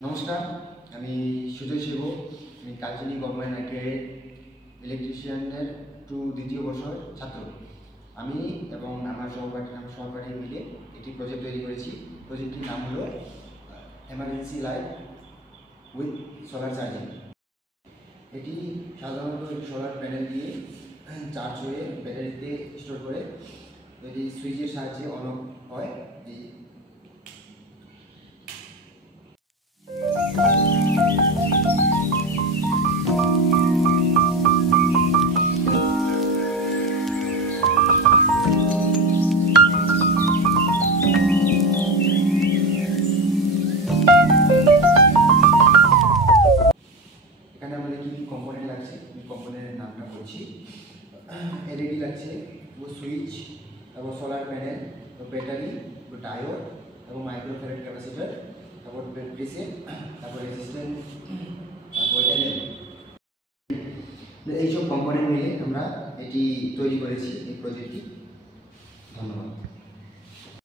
নমস্কার, আমি সুজয় শিব। আমি কালচিনি গভর্নমেন্ট আইটিআইয়ের ইলেকট্রিশিয়ানের দ্বিতীয় বর্ষের ছাত্র। আমি এবং আমার সহপাঠী মিলে একটি প্রজেক্ট তৈরি করেছি। প্রজেক্টটির নাম হলো emergency light with solar charging. এটি সাধারণত সোলার প্যানেল দিয়ে চার্জ হয়ে ব্যাটারিতে স্টোর করে এটি সুইচের সাহায্যে অন হয়। এখানে আমাদের কি কম্পোনেন্ট লাগছে, কম্পোনেন্টের নামটা বলছি। এলইডি লাগছে, সুইচ, তারপর সোলার প্যানেল, ব্যাটারি, ডায়োড এবং মাইক্রোফ্যারাড ক্যাপাসিটর, তারপর প্রিসেট, তারপর রেজিস্ট্যান্স, তারপর এলএম। এইসব কম্পোনেন্ট মিলে আমরা এটি তৈরি করেছি, এই প্রজেক্টটি। ধন্যবাদ।